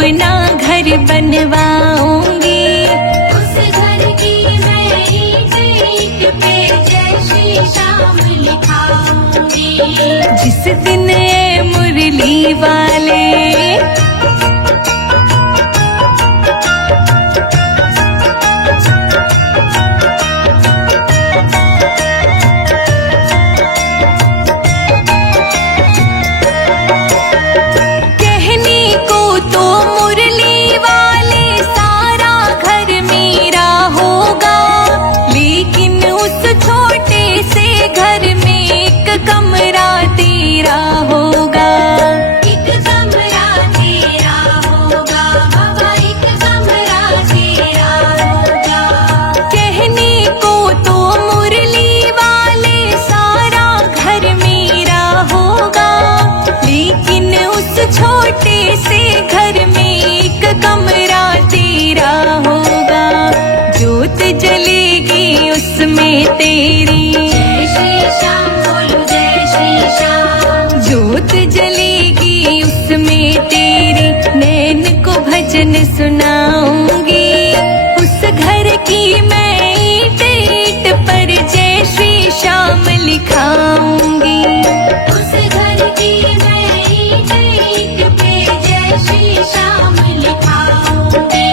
अपना घर बनवाऊंगी। उस घर की मैं ईंट पे जय श्री श्याम लिखाऊंगी। जिस दिन ये मुरली वाले कमरा तेरा होगा। एक कमरा तेरा होगा बाबा, एक कमरा तेरा होगा। कहने को तो मुरली वाले सारा घर मेरा होगा, लेकिन उस छोटे से घर में एक कमरा तेरा होगा। जोत जलेगी उसमें तेरी, जोत जलेगी उसमें तेरी, नैन को भजन सुनाऊंगी। उस घर की मैं ईंट ईंट पर जय श्री श्याम लिखाऊंगी। उस घर की मैं ईंट ईंट पे जय श्री श्याम लिखाऊंगी।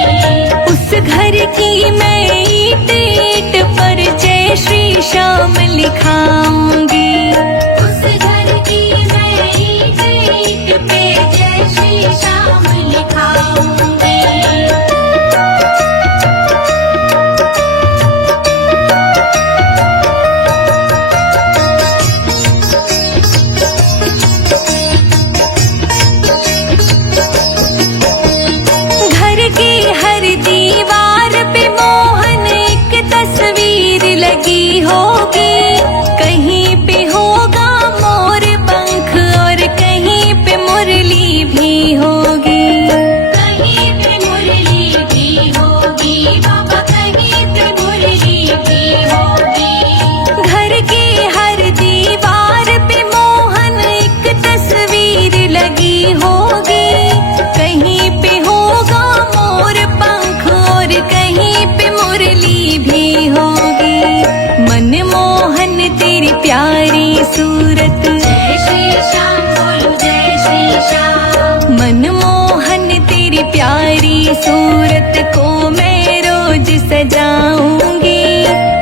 उस घर की मैं ईंट ईंट पर जय श्री श्याम लिखाऊंगी। श्याम लिखाऊंगी। घर की हर दीवार पे मोहन एक तस्वीर लगी होगी। कहीं पे होगा मोर पंख और कहीं पे मुरली भी होगी। कहीं पे मुरली भी होगी बाबा, कहीं पे मुरली भी होगी। घर की हर दीवार पे मोहन एक तस्वीर लगी होगी। कहीं पे होगा मोर पंख और कहीं पे मुरली भी होगी। मनमोहन तेरी प्यारी सूरत, जय श्री श्याम बोलो जय श्री श्याम। मनमोहन तेरी प्यारी सूरत को मैं रोज सजाऊंगी।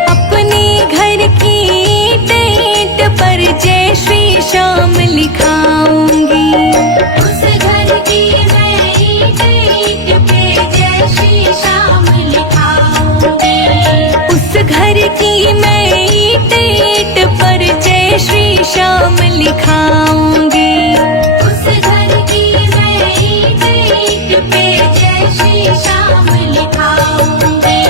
अपने घर की ईंट ईंट पर जय श्री श्याम लिखाऊंगी। उस घर की मैं ईंट ईंट पे जय श्री श्याम लिखाऊंगी। उस घर की मैं ईंट ईंट पर जय श्री श्याम लिखाऊंगी। उस घर की मैं ईंट ईंट पे जय श्री श्याम लिखाऊंगी।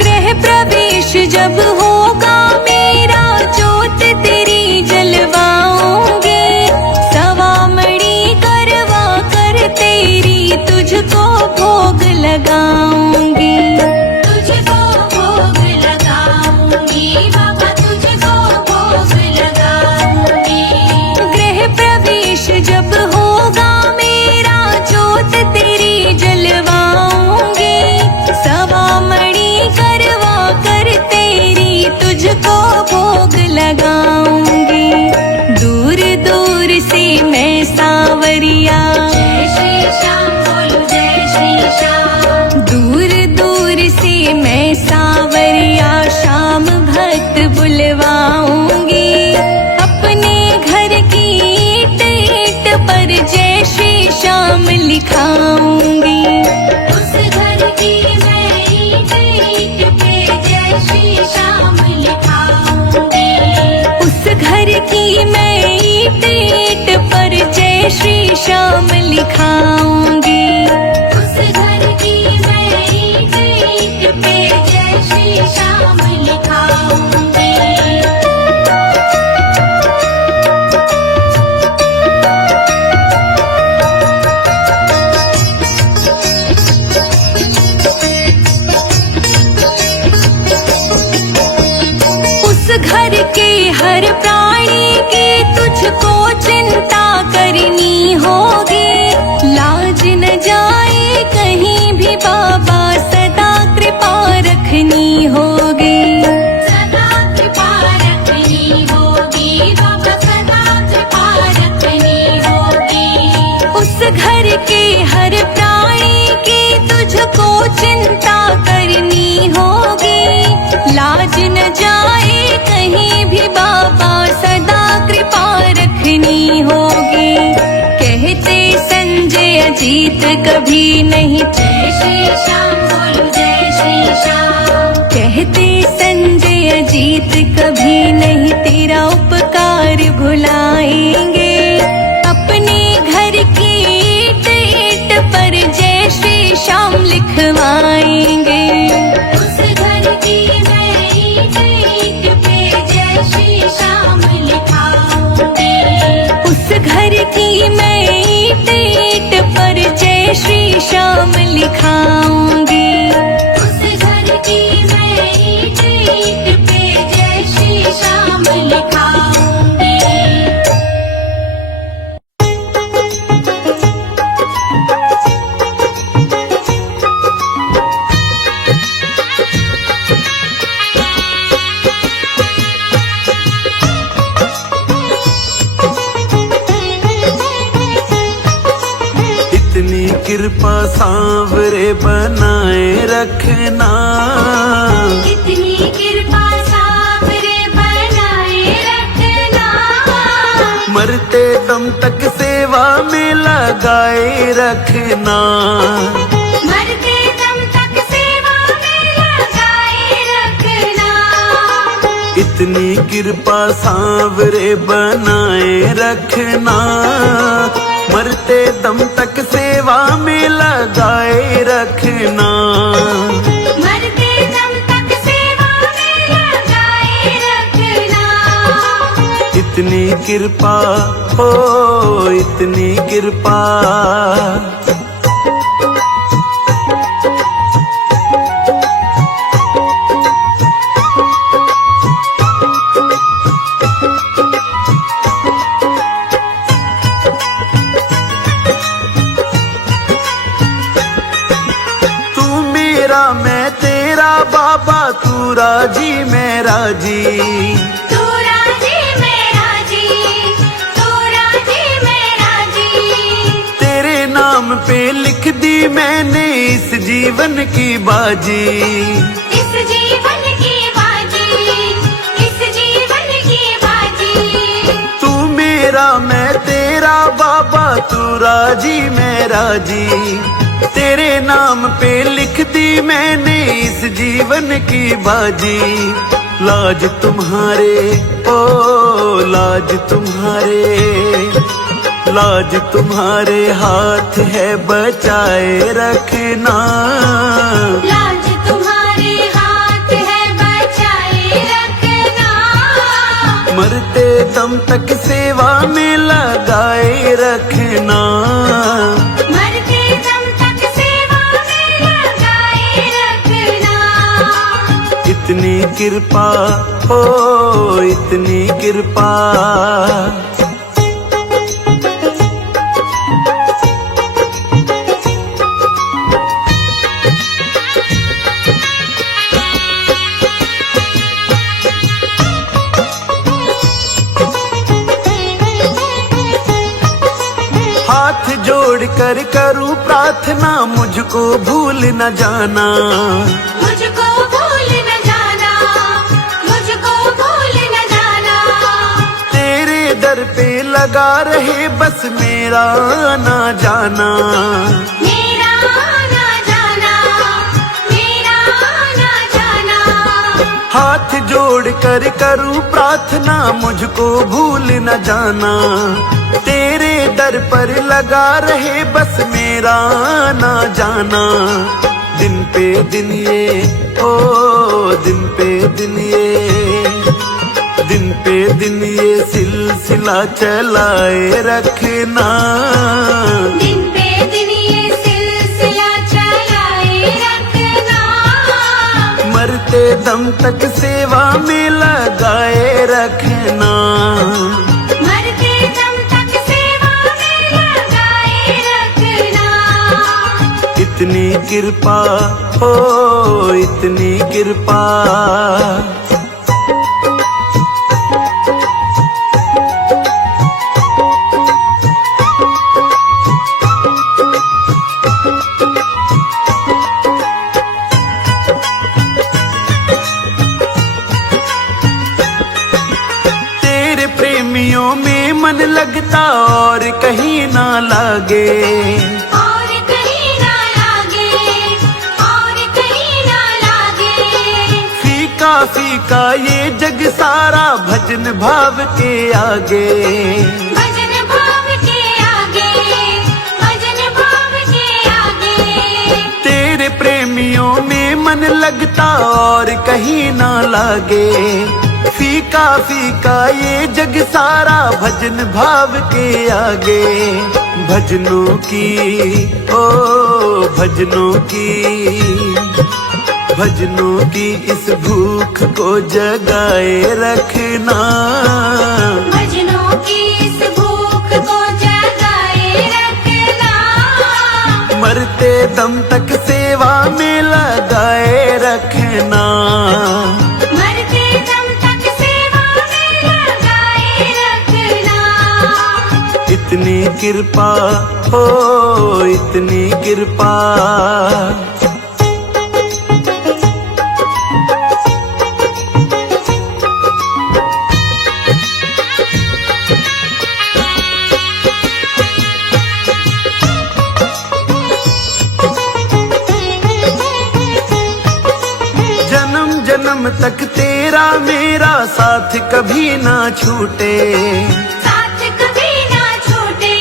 गृह प्रवेश जब होगा मेरा, जोत तेरी जलवाऊंगी। सवामणी करवा कर तेरी तुझको भोग लगाऊंगी। तुझको भोग लगाऊंगी बाबा, तुझको भोग लगाऊंगी। गृह प्रवेश जब होगा मेरा, जोत तेरी जलवाऊंगी। सवामणी करवा कर तेरी तुझको भोग लगाऊंगी। दूर दूर से मैं सांवरिया, जय श्री श्याम बोलो जय श्री श्याम। चिंता करनी होगी, लाज न जाए कहीं भी बाबा सदा कृपा रखनी होगी। सदा कृपा रखनी होगी, बाबा सदा कृपा रखनी होगी। उस घर के हर प्राणी की तुझको चिंता करनी होगी, लाज न जाए कहीं भी बाबा सदा कृपा रखनी होगी। कहते संजय अजीत कभी नहीं, जय श्री श्याम बोलो जय श्री श्याम। कहते संजय अजीत कभी नहीं तेरा उपकार भुलाएंगे, अपने घर की ईंट ईंट पर जय श्री श्याम लिखवाएंगे। उस घर की मैं ईंट ईंट पे जय श्री श्याम लिखाऊंगी। उस घर की मैं ईंट ईंट पर जय श्री श्याम लिखाऊंगी। उस घर की मैं ईंट ईंट पे जय श्री श्याम लिखाऊंगी। इतनी कृपा सांवरे बनाए रखना, इतनी कृपा सांवरे बनाए रखना। मरते दम तक सेवा में लगाए रखना। मरते दम तक सेवा में लगाए रखना। इतनी कृपा सांवरे बनाए रखना, मरते दम तक सेवा में लगाए रखना। मरते दम तक सेवा में लगाए रखना। इतनी कृपा हो इतनी कृपा। मैं तेरा बाबा, तू राजी मैं राजी। तू राजी मैं राजी, तू राजी मैं राजी। तेरे नाम पे लिख दी मैंने इस जीवन की बाजी। इस जीवन की बाजी, इस जीवन की बाजी। तू मेरा मैं तेरा बाबा, तू राजी मैं राजी। तेरे नाम पे लिख दी मैंने इस जीवन की बाजी। लाज तुम्हारे ओ लाज तुम्हारे, लाज तुम्हारे हाथ है बचाए रखना। लाज तुम्हारे हाथ है बचाए रखना। मरते दम तक सेवा में लगाए रखना। मरते दम तक सेवा में लगाए रखना। इतनी कृपा हो इतनी कृपा। हाथ जोड़ कर करूं प्रार्थना, मुझको भूल न जाना। मुझको भूल न जाना, मुझको भूल न जाना। तेरे दर पे लगा रहे बस मेरा ना जाना। मेरा ना जाना, मेरा ना जाना। हाथ जोड़ कर करूं प्रार्थना, मुझको भूल न जाना। तेरे दर पर लगा रहे बस मेरा ना जाना। दिन पे दिन ये ओ दिन पे दिन ये, दिन पे दिन ये सिलसिला चलाए रखना। दिन पे दिन ये सिलसिला चलाए रखना। मरते दम तक सेवा में लगाए रखना। मरते दम तक इतनी कृपा हो, इतनी कृपा। तेरे प्रेमियों में मन लगता और कहीं ना लागे, और कहीं ना लागे, और कहीं ना लागे। फीका फीका ये जग सारा भजन भाव के आगे, भजन भाव के आगे, भजन भाव के आगे। तेरे प्रेमियों में मन लगता और कहीं ना लागे, फीका फीका ये जग सारा भजन भाव के आगे। भजनों की ओ भजनों की, भजनों की इस भूख को जगाए रखना, भजनों की इस भूख को जगाए रखना। मरते दम तक सेवा में लगाए रखना, मरते दम तक सेवा में लगाए रखना। इतनी कृपा हो, इतनी कृपा। जन्म जन्म तक तेरा मेरा साथ कभी ना छूटे, साथ कभी ना छूटे,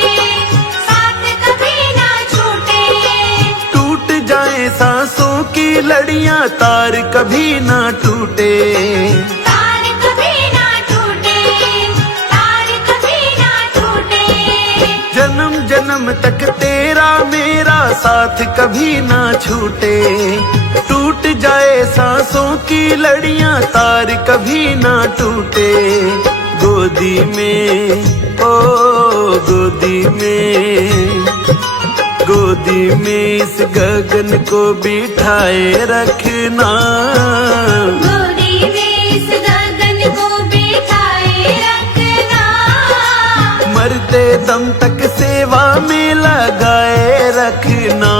साथ कभी ना छूटे। टूट जाए सांसों की लड़ियां तार कभी ना टूटे, तार कभी ना टूटे, तार कभी ना टूटे। जन्म जन्म तक तेरा मेरा साथ कभी ना छूटे। टूट जाए सांसों की लड़ियां तार कभी ना टूटे। गोदी में ओ गोदी में, गोदी में इस गगन को बिठाए रखना, गोदी में इस गगन को बिठाए रखना। मरते दम तक सेवा में लगाए रखना,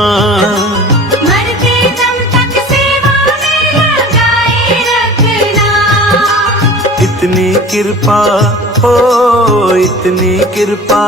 मरते दम तक सेवा में लगाए रखना। इतनी कृपा हो, इतनी कृपा।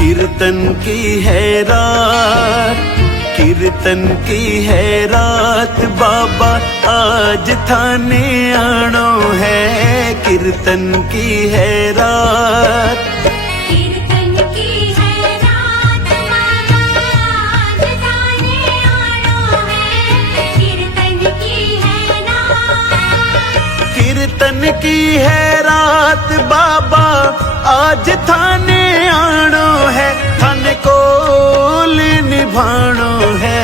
कीर्तन की है रात, कीर्तन की है रात, बाबा आज थाने आनो है। कीर्तन की है रात, कीर्तन की है रात, बाबा आज थाने आनो है। कीर्तन की है रात, कीर्तन की है रात, बाबा आज थाने आनो है। थाने कोल निभानो है।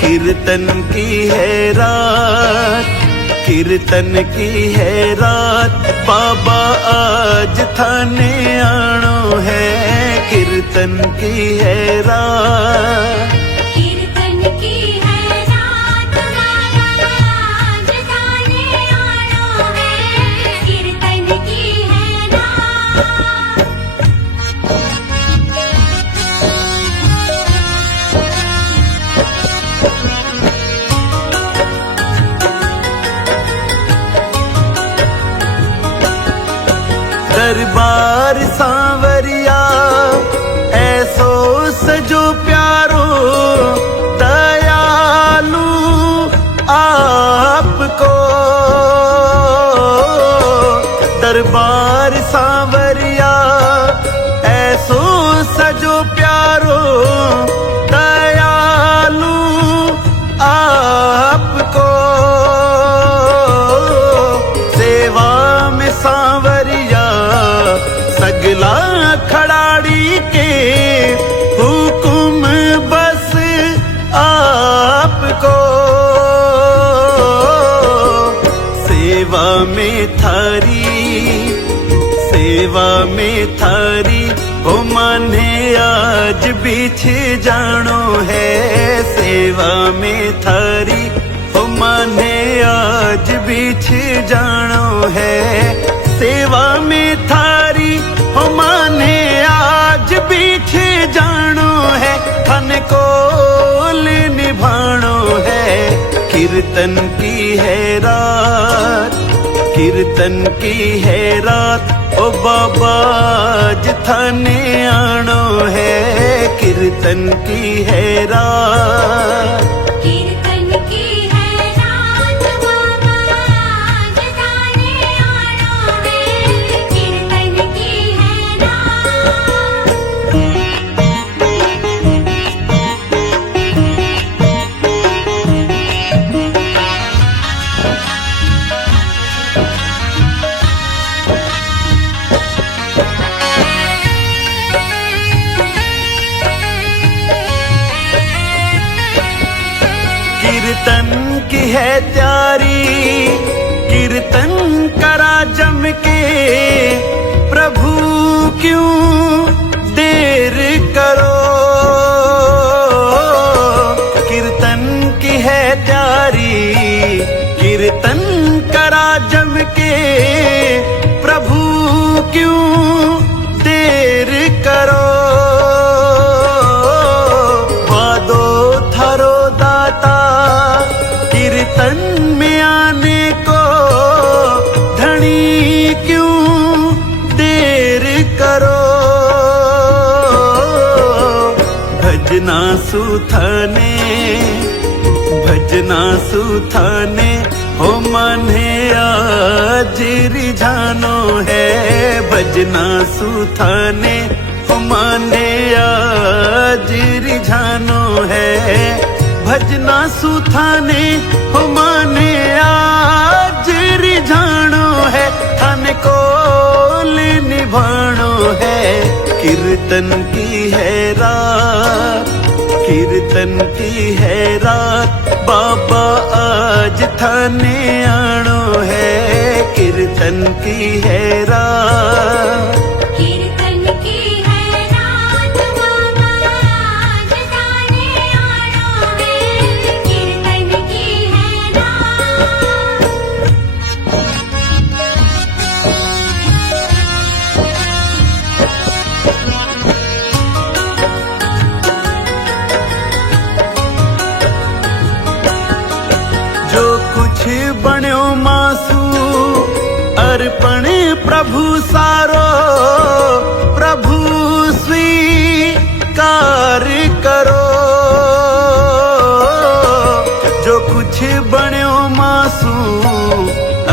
कीर्तन की है रात, कीर्तन की है रात, बाबा आज थाने आनो है। कीर्तन की है रात, कीर्तन की है रात, बाबा आज थाने आनो है। कीर्तन की है रात। दरबार सांवरिया ऐसो सजो प्यारो, दयालु आपको। दरबार सांवरिया ऐसो सजो प्यारो, दयालु आपको। सेवा में सांवरिया हुक्म बस आपको, सेवा में थारी हो माने आज बिछ जानो है। सेवा में थारी हो माने आज बिछ जानो है। सेवा में थारी हो माने आज बिछ जानो है। थन कोल निभानो है। कीर्तन की है रात, कीर्तन की है रात, ओ बाबा आज थाने आनो है। कीर्तन की है रात, कीर्तन की है रात, बाबा आज थाने आनो है। कीर्तन की है रात। कीर्तन की है त्यारी, कीर्तन करा जम के, प्रभु क्यों देर करो। कीर्तन की है त्यारी, कीर्तन करा जम के, प्रभु क्यों देर करो। वादो थारो दाता कीर्तन में आने को, धनी क्यों देर करो। भजना सुथाने, भजना सुथाने हो माने आज रिझानो है। भजना सुथाने हो माने आज रिझानो है। भजना सुथाने हो माने आज रिझानो है। थन कोल निभानो है। कीर्तन की है रात, कीर्तन की है रात, बाबा आज थाने आनो है। कीर्तन की है रात, कीर्तन की है रात, बाबा आज थाने आनो है। कीर्तन की है रात। जो कुछ बण्यो मासू अर्पण प्रभु सारो, प्रभु स्वीकार करो। जो कुछ बण्यो मासू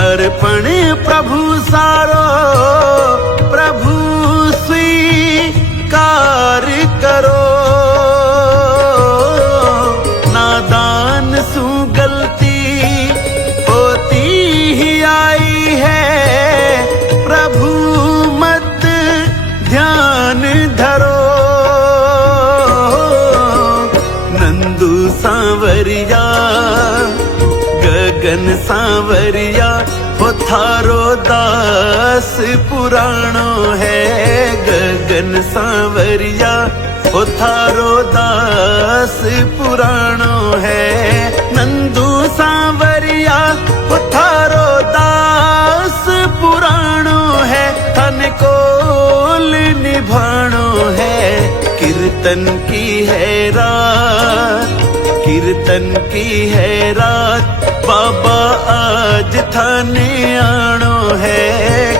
अर्पण प्रभु सारो, प्रभु स्वीकार करो। नादान सु गलती होती ही आई है, प्रभु मत ध्यान धरो। नंदू सांवरिया गगन सांवरिया हो थारो दास पुराणो है। गगन सांवरिया हो थारो दास पुराणो है। नंदू सांवरिया हो थारो दास पुराणो है। थन कोल निभाणो है। कीर्तन की है रात, कीर्तन की है रात, बाबा आज थाने आनो है।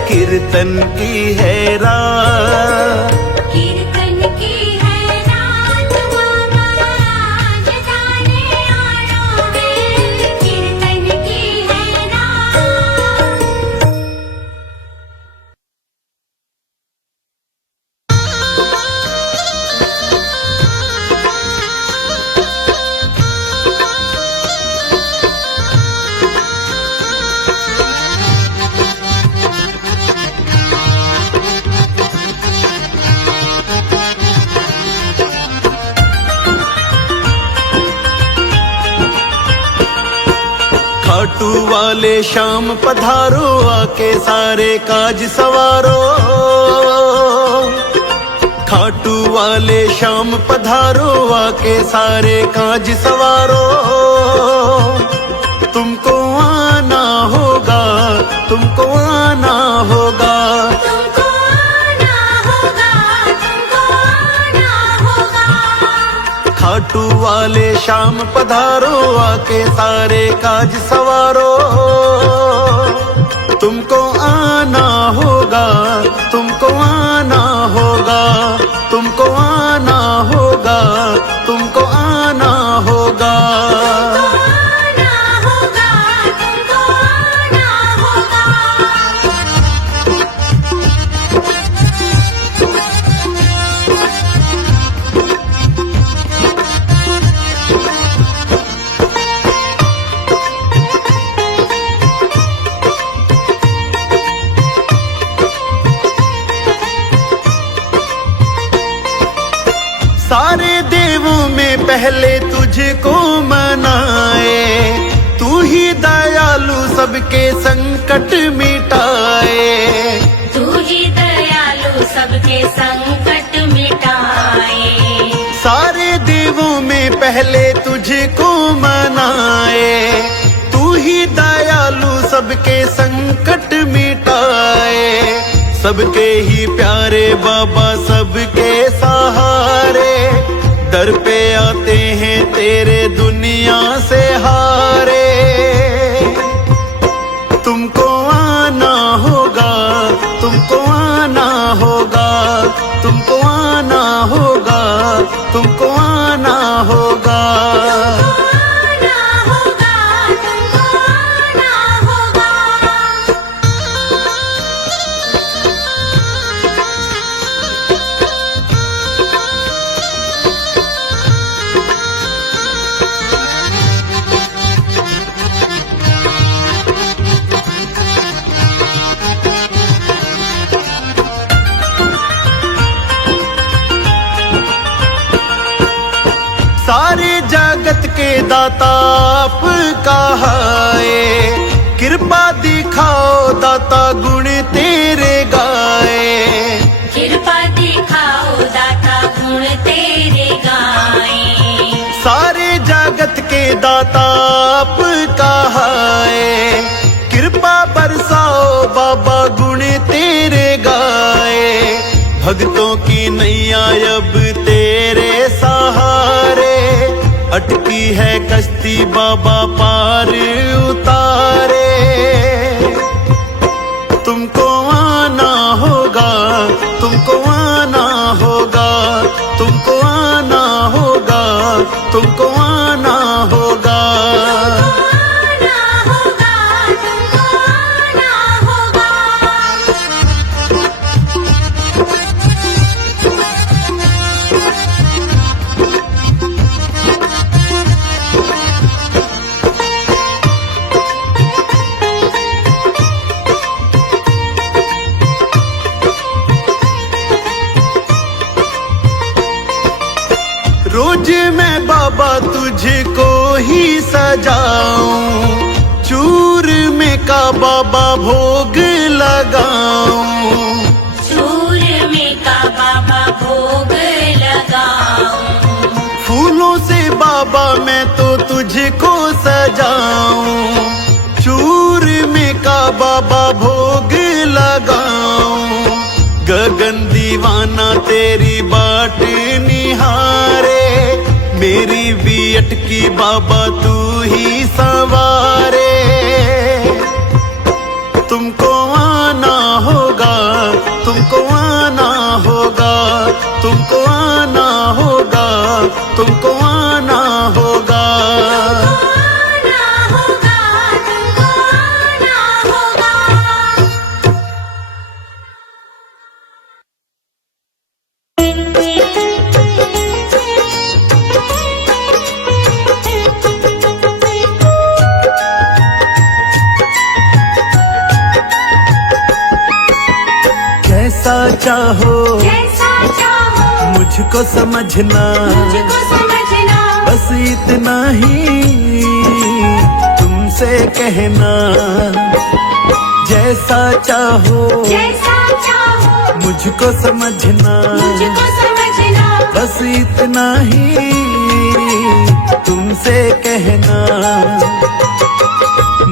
कीर्तन की है रात, कीर्तन की है रात, बाबा आज थाने आनो है। कीर्तन की है रात। खाटू वाले शाम पधारो, आके सारे काज सवारो। खाटू वाले शाम पधारो, आके सारे काज सवारो। तुमको आना होगा, तुमको आना होगा। तुमको आना होगा, तुमको आना होगा। खाटू वाले शाम पधारो, आके सारे काज सवारो। तुमको आना होगा, तुमको आना होगा। तुमको आना होगा, तुमको आना होगा। आना होगा, तुमको आना होगा। सारे देवों में पहले तुझको मनाए, तू ही दयालु सबके संकट मिटाए। तू ही दयालु सबके संकट मिटाए। सारे देवों में पहले तुझको मनाए, तू ही दयालु सबके संकट मिटाए। सबके ही प्यारे बाबा, सबके सहारे, दर पे आते हैं तेरे दुनिया से हारे। तुमको आना होगा, तुमको आना होगा। तुमको आना होगा, तुमको आना होगा। आना होगा, तुमको आना होगा। सारे जगत के दाता आप कहाए, कृपा दिखाओ दाता गुण तेरे गाए। कृपा दिखाओ दाता गुण तेरे गाए। सारे जगत के दाता आप कहाए, कृपा बरसाओ बाबा गुण तेरे गाए। भक्तों की नैया अब तेरे सहारे, अटकी है कश्ती बाबा पार उतारे। तुमको आना होगा, तुमको आना होगा। तुमको आना होगा, तुमको आना होगा। आना होगा, तुमको आना होगा। रोज मैं बाबा तुझको ही सजाऊं, चूर में का बाबा भोग लगाऊं। चूर में का बाबा भोग लगाऊं। फूलों से बाबा मैं तो तुझको सजाऊं, चूर में का बाबा भोग लगाऊं। गगन दीवाना तेरी बाट निहारे, मेरी भी अटकी बाबा तू ही संवारे। तुमको आना होगा, तुमको आना होगा। तुमको आना होगा, तुमको आना होगा। आना होगा, तुमको आना होगा। जैसा चाहो जैसा चाहो मुझको समझना, मुझको समझना। बस इतना ही तुमसे कहना, जैसा चाहो जैसा चाहो मुझको समझना, मुझको समझना, बस इतना ही तुमसे कहना।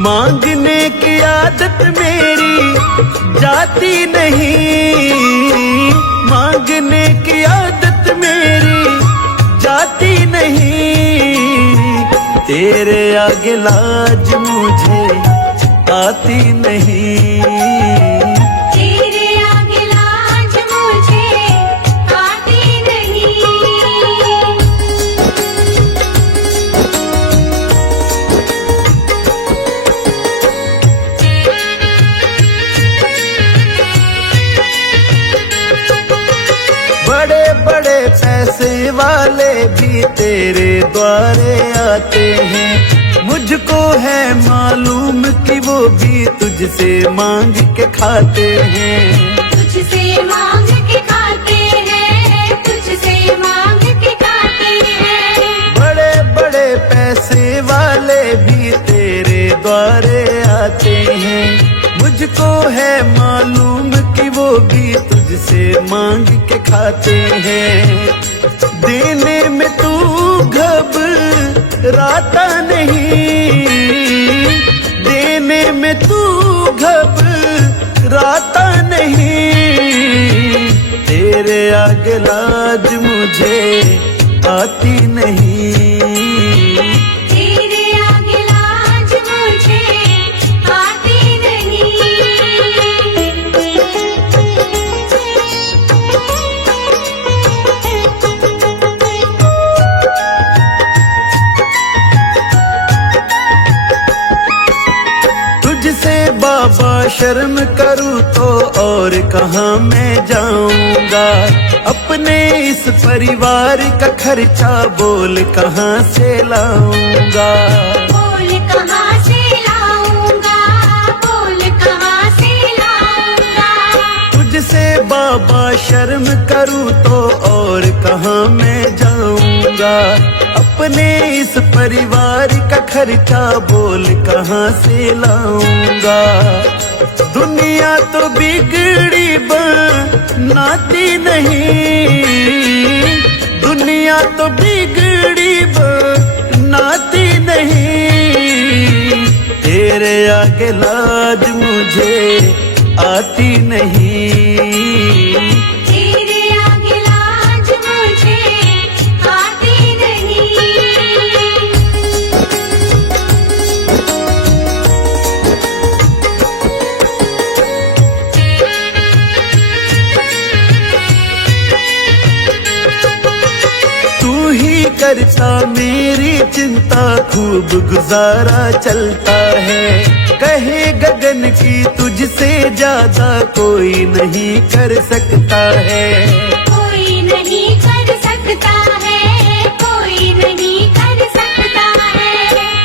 मांगने की आदत मेरी जाती नहीं, मांगने की आदत मेरी जाती नहीं, तेरे आगे लाज मुझे आती नहीं। तेरे आगे लाज मुझे आती नहीं। बड़े बड़े पैसे वाले भी तेरे द्वारे आते हैं, मुझको है मालूम कि वो भी तुझसे मांग के खाते हैं। तुझसे मांग के खाते हैं, तुझसे मांग के खाते हैं। बड़े बड़े पैसे वाले भी तेरे द्वारे आते हैं, मुझको है मालूम कि वो भी तुझसे मांग के खाते हैं। देने में तू घबराता नहीं, देने में तू घबराता नहीं, तेरे आगे लाज मुझे आती नहीं। तेरे आगे लाज मुझे आती नहीं। तुझसे बाबा शर्म करूँ तो और कहाँ मैं जाऊंगा, अपने इस परिवार का खर्चा बोल कहाँ से लाऊंगा। बोल कहाँ से लाऊंगा, बोल कहाँ से लाऊंगा। तुझसे बाबा शर्म करूँ तो और कहाँ मैं जाऊंगा, अपने इस परिवार का खर्चा बोल कहाँ से लाऊंगा। दुनिया तो बिगड़ी बनाती नहीं, दुनिया तो बिगड़ी बनाती नहीं, तेरे आगे लाज मुझे आती नहीं। तेरे आगे लाज मुझे आती नहीं। तू ही करता मेरी चिंता, खूब गुजारा चलता है, कहे गगन की तुझसे ज्यादा कोई नहीं कर सकता है। कोई नहीं कर सकता है, कोई नहीं कर सकता है।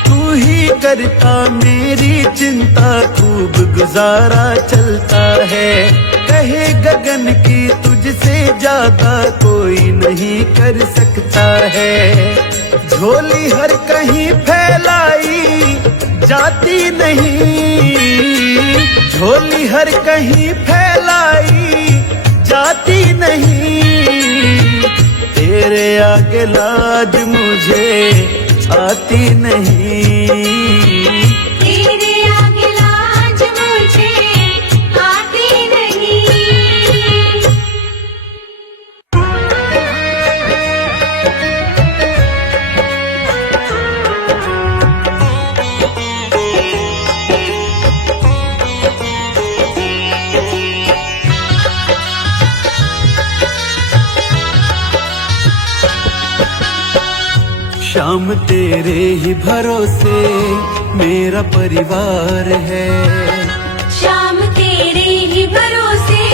तू ही करता मेरी चिंता, खूब गुजारा चलता है, कहे गगन की तुझसे ज्यादा कोई नहीं कर सकता है। झोली हर कहीं फैलाई जाती नहीं, झोली हर कहीं फैलाई जाती नहीं, तेरे आगे लाज मुझे आती नहीं। तेरे आगे लाज मुझे आती नहीं। शाम तेरे ही भरोसे मेरा परिवार है, शाम तेरे ही भरोसे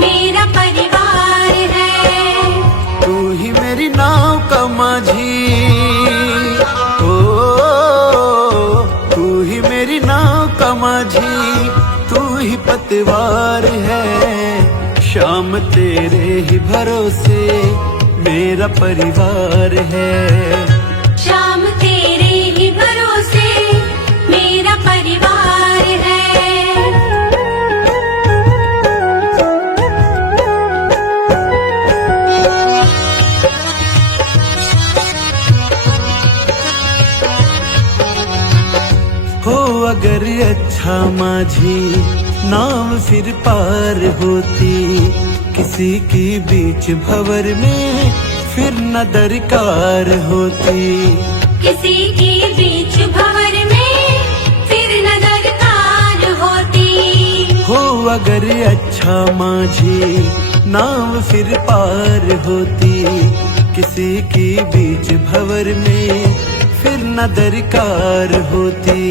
मेरा परिवार है। तू ही मेरी नाव का माझी, ओ तू ही मेरी नाव का माझी, तू ही पतवार है। शाम तेरे ही भरोसे मेरा परिवार है, शाम तेरे ही भरोसे अच्छा माझी नाव फिर पार होती, किसी की बीच भंवर में फिर न दरकार होती। किसी की बीच भंवर में फिर न दरकार होती। हो अगर अच्छा माझी नाव फिर पार होती, किसी की बीच भंवर में फिर न दरकार होती।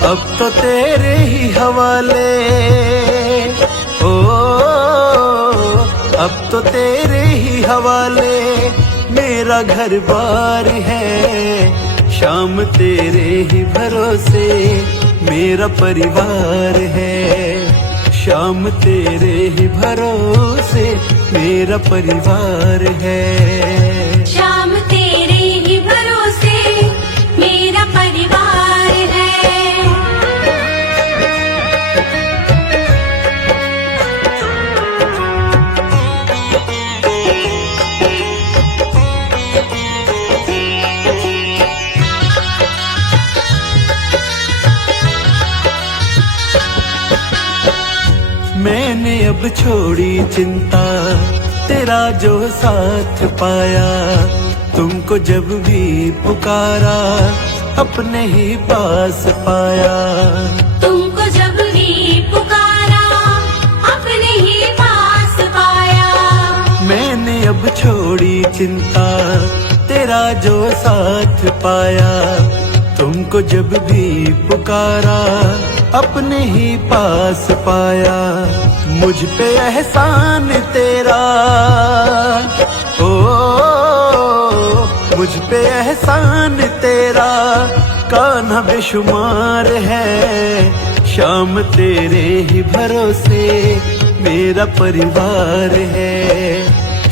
अब तो तेरे ही हवाले ओ, अब तो तेरे ही हवाले मेरा घर बार है। शाम तेरे ही भरोसे मेरा परिवार है। शाम तेरे ही भरोसे मेरा परिवार है। शाम तेरे ही भरोसे मेरा परिवार है। मैंने अब छोड़ी चिंता, तेरा जो साथ पाया। तुमको जब भी पुकारा अपने ही पास पाया। तुमको जब भी पुकारा अपने ही पास पाया। मैंने अब छोड़ी चिंता, तेरा जो साथ पाया। तुमको जब भी पुकारा अपने ही पास पाया। मुझ पे एहसान तेरा ओ, मुझ पे एहसान तेरा कान्हा बेशुमार है। शाम तेरे ही भरोसे मेरा परिवार है।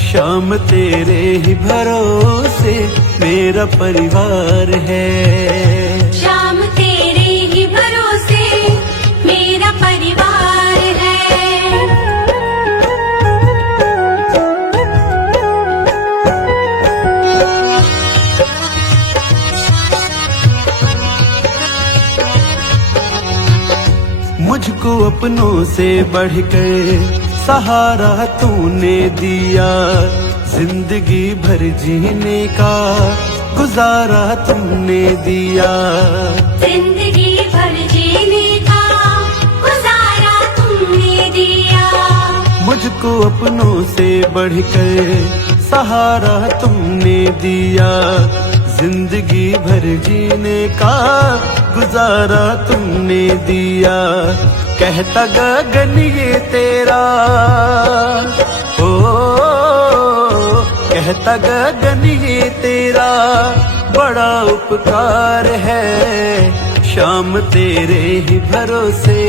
शाम तेरे ही भरोसे मेरा परिवार है। शाम तेरे ही भरोसे मेरा परिवार है। मुझको अपनों से बढ़कर सहारा तूने दिया। जिंदगी भर जीने का गुजारा तुमने दिया। जिंदगी भर जीने का गुजारा तुमने दिया। मुझको अपनों से बढ़कर सहारा तुमने दिया। जिंदगी भर जीने का गुजारा तुमने दिया। कहता गगन ये तेरा ओ, कहता गगन ये तेरा बड़ा उपकार है। शाम तेरे ही भरोसे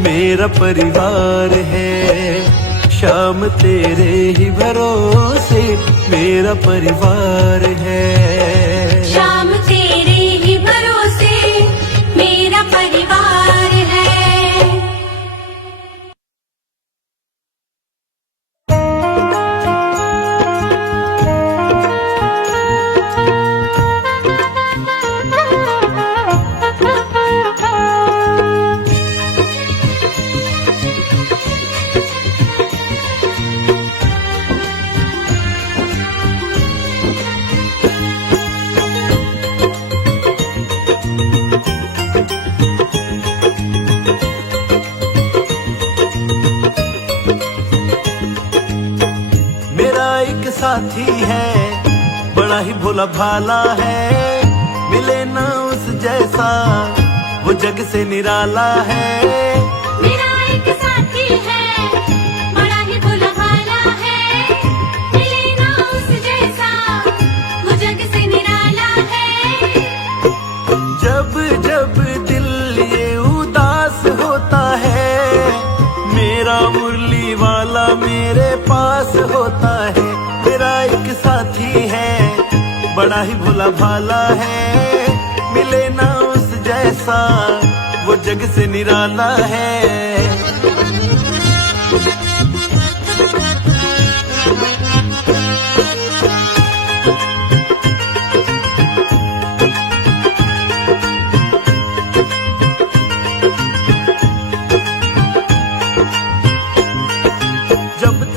मेरा परिवार है। शाम तेरे ही भरोसे मेरा परिवार है। शाम तेरे ही भरोसे मेरा परिवार है। साथी है बड़ा ही भोला भाला है। मिले ना उस जैसा वो जग से निराला है। मेरा एक साथी है बड़ा ही भोला भाला है। मिले ना उस जैसा वो जग से निराला है। जब जब दिल ये उदास होता है, मेरा मुरली वाला मेरे पास होता है। मेरा एक साथी है बड़ा ही भोला भाला है। मिले ना उस जैसा वो जग से निराला है।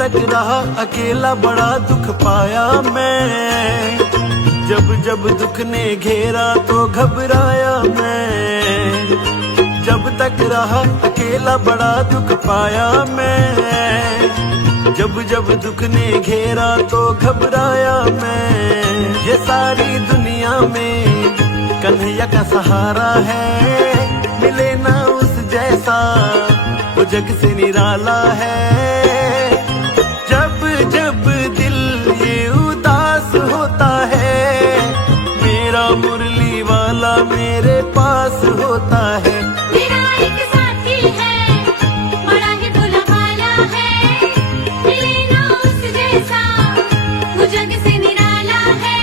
तक रहा अकेला बड़ा दुख पाया मैं, जब जब दुख ने घेरा तो घबराया मैं। जब तक रहा अकेला बड़ा दुख पाया मैं, जब जब दुख ने घेरा तो घबराया मैं। ये सारी दुनिया में कन्हैया का सहारा है, मिले ना उस जैसा वो जग से निराला है। जब जब दिल ये उदास होता है, मेरा मुरली वाला मेरे पास होता है। मेरा एक साथी है, बड़ा ही भोला भाला है, मिले ना उस जैसा वो जग से निराला है।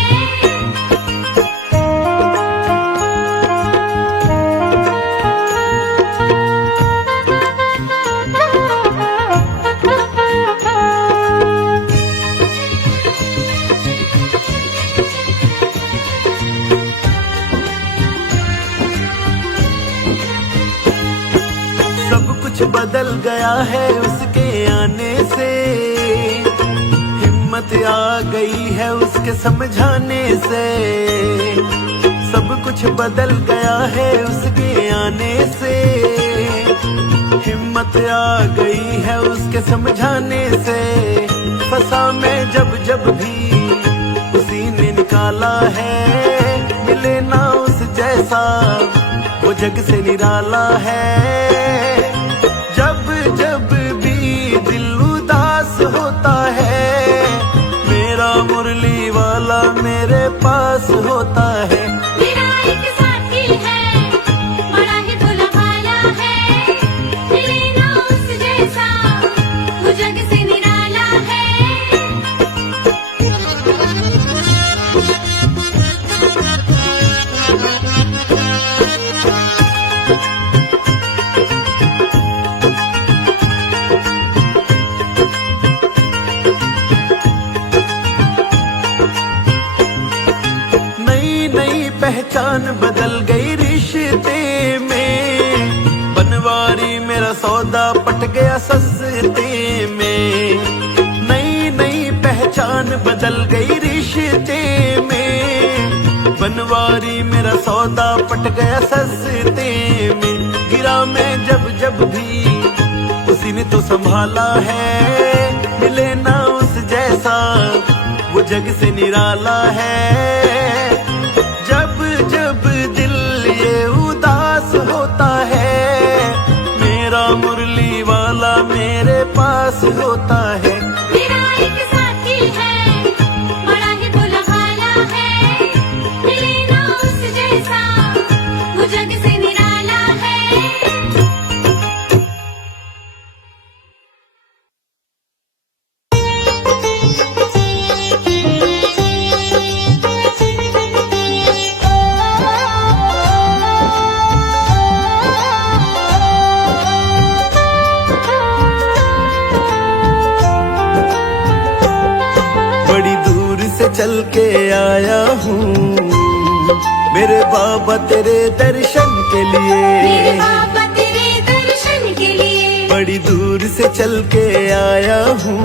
बदल गया है उसके आने से, हिम्मत आ गई है उसके समझाने से। सब कुछ बदल गया है उसके आने से, हिम्मत आ गई है उसके समझाने से। फंसा मैं जब जब भी उसी ने निकाला है, मिले ना उस जैसा वो जग से निराला है। जब जब भी दिल उदास होता है, मेरा मुरली वाला मेरे पास होता है। मेरा एक साथी है, बड़ा ही भोला भाला है, मिले ना उस जैसा वो जग से निराला है। पहचान बदल गई रिश्ते में, बनवारी मेरा सौदा पट गया सस्ते में। नई नई पहचान बदल गई रिश्ते में, बनवारी मेरा सौदा पट गया सस्ते में। गिरा मैं जब जब भी उसी ने तो संभाला है, मिले ना उस जैसा वो जग से निराला है। जब दिल ये उदास होता है, मेरा मुरली वाला मेरे पास होता है। मेरा एक साथी है, बड़ा ही भोला भाला है, मिले ना उस जैसा वो जग से निराला है। चल के आया हूँ मेरे बाबा तेरे दर्शन के लिए, मेरे बाबा तेरे दर्शन के लिए। बड़ी दूर से चल के आया हूँ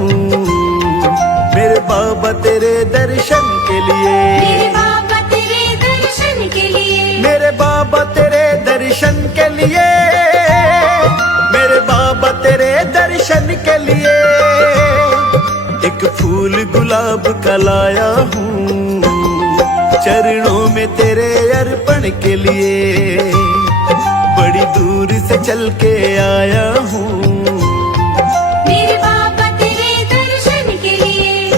मेरे बाबा तेरे दर्शन के लिए, मेरे बाबा तेरे दर्शन के लिए, मेरे बाबा तेरे दर्शन के लिए, मेरे बाबा तेरे दर्शन के लिए। एक फूल गुलाब का लाया हूँ चरणों में तेरे अर्पण के लिए, बड़ी दूर से चल के आया हूँ मेरे बाबा तेरे दर्शन के लिए।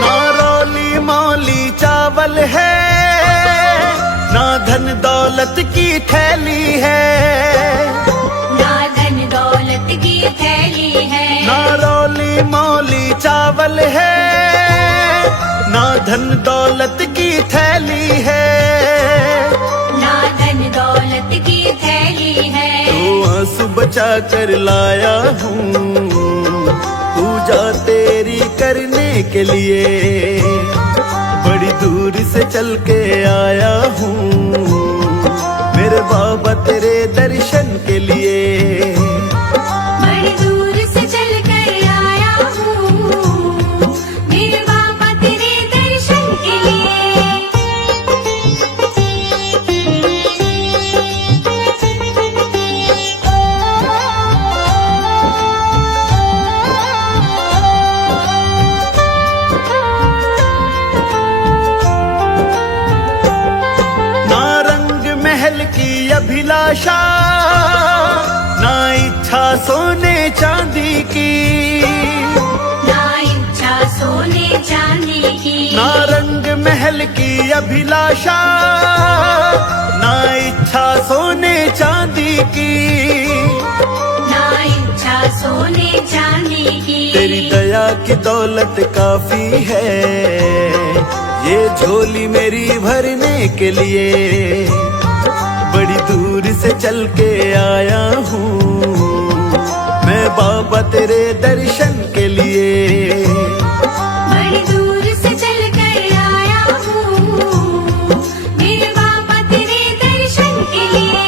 ना रोली मौली चावल है, ना धन दौलत की थैली है, ना धन दौलत की थैली है, ना रोली मौली चावल है, ना धन दौलत की थैली है, ना धन दौलत की थैली है। तो आंसू बचा कर लाया हूँ पूजा तेरी करने के लिए, बड़ी दूर से चल के आया हूँ मेरे बाबा तेरे दर्शन के लिए। बड़ी दूर से चल कर आया हूँ मेरे बाबा तेरे दर्शन के लिए। ना रंग महल की अभिलाषा, ना इच्छा सोने चांदी की, ना इच्छा सोने चांदी की, ना रंग महल की अभिलाषा, ना इच्छा सोने चांदी की। ना इच्छा सोने चांदी की। तेरी दया की दौलत काफी है ये झोली मेरी भरने के लिए। बड़ी दूर से चल के आया हूँ मैं बाबा तेरे दर्शन के लिए। बड़ी दूर से चल कर आया हूँ मेरे बाबा तेरे दर्शन के लिए।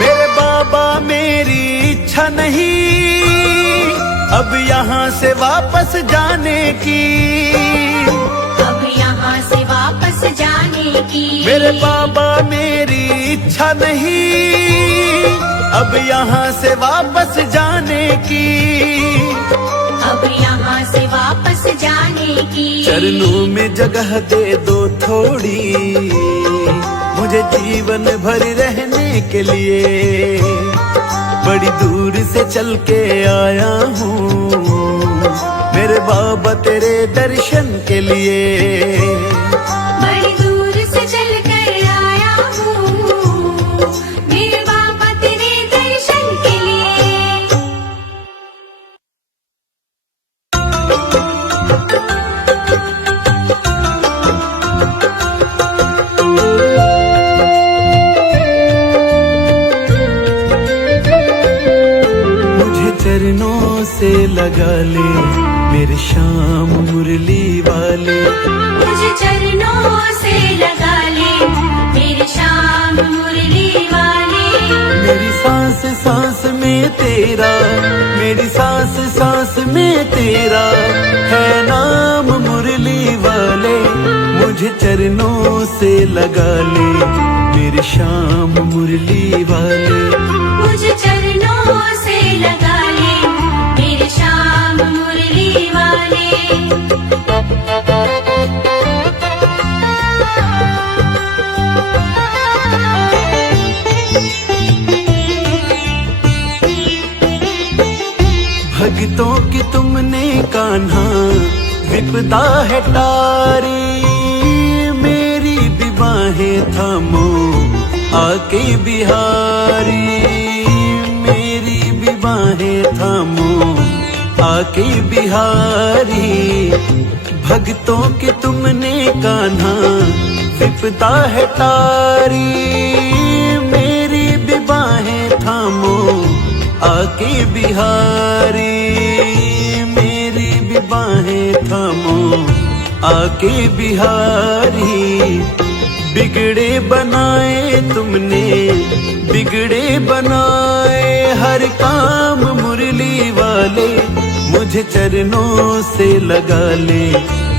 मेरे बाबा मेरी इच्छा नहीं अब यहाँ से वापस जाने की। अब यहाँ से वापस जाने की। मेरे बाबा मेरी इच्छा नहीं अब यहाँ से वापस जाने की। अब यहाँ से वापस जाने की। चरणों में जगह दे दो थोड़ी मुझे जीवन भर रहने के लिए। बड़ी दूर से चल के आया हूँ मेरे बाबा तेरे दर्शन के लिए। बड़ी दूर से चल कर आया हूँ मेरे बाबा तेरे दर्शन के लिए। मुझे चरणों से लगा ले मेरे श्याम मुरली वाले। मुझे चरणों से लगा ले मेरे श्याम मुरली वाले। मेरी सांस सांस में तेरा, मेरी सांस सांस में तेरा है नाम मुरली वाले। मुझे चरणों से लगा ले मेरे श्याम मुरली वाले। मुझे चरणों से लगा ले मेरे श्याम मुरली वाले। भक्तों की तुमने कान्हा विपदा है टारी। मेरी भी बाहें थामो आके बिहारी। मेरी भी बाहें थामो आके बिहारी। भक्तों की तुमने कान्हा विपदा है टारी। मेरी भी बाहें थामो आके बिहारी। मेरी भी बाहें थामो आके बिहारी। बिगड़े बनाए तुमने, बिगड़े बनाए हर काम मुरली वाले। मुझे चरणों से लगा ले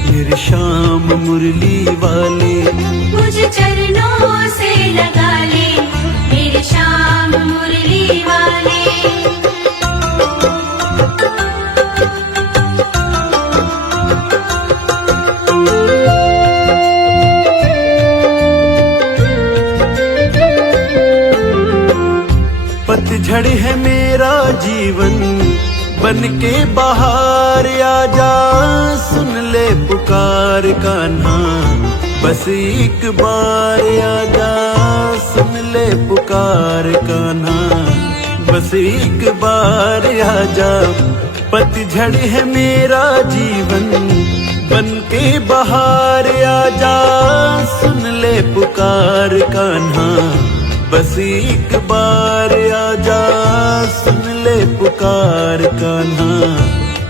मेरे श्याम मुरली वाले। मुझे चरणों से लगा ले मेरे श्याम मुरली वाले। पतझड़ है मेरा जीवन बन के बाहर आजा। सुन ले पुकार कान्हा बस एक बार आजा। सुन ले पुकार कान्हा बस एक बार आजा। पतझड़ है मेरा जीवन बन के बाहर आजा। सुन ले पुकार कान्हा बस एक बार आजा सुन ले पुकार कान्हा,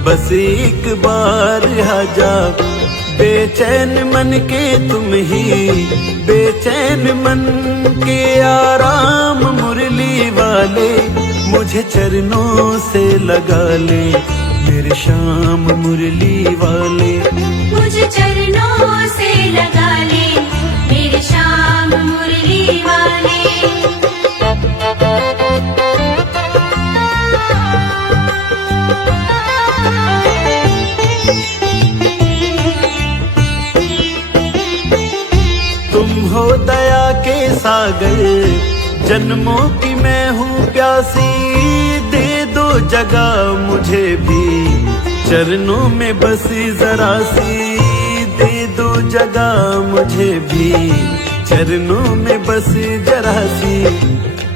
बस एक बार आजा। बेचैन मन के तुम ही, बेचैन मन के आराम मुरली वाले, मुझे चरणों से लगा ले मेरे श्याम मुरली वाले। मुझे चरणों से लगा ले मेरे श्याम मुरली वाले। तुम हो दया के सागर, जन्मों की मैं हूँ प्यासी, दे दो जगह मुझे भी चरणों में बसी जरा सी, दे दो जगह मुझे भी चरणों में बसी जरा सी।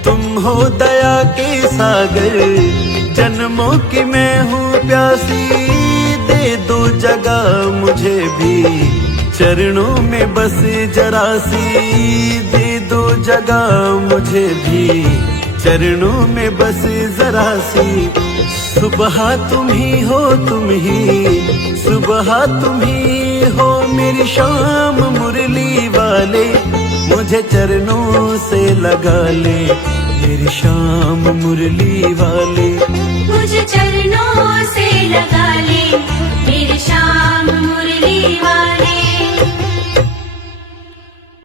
तुम हो दया के सागर, जन्मों की मैं हूँ प्यासी, दे दो जगह मुझे भी चरणों में बस जरा सी, दे दो जगह मुझे भी चरणों में बस जरा सी। सुबह तुम ही हो, तुम ही सुबह तुम ही हो मेरी शाम मुरली वाले, मुझे चरणों से लगा ले मेरी शाम मुरली वाले। मुझे चरणों से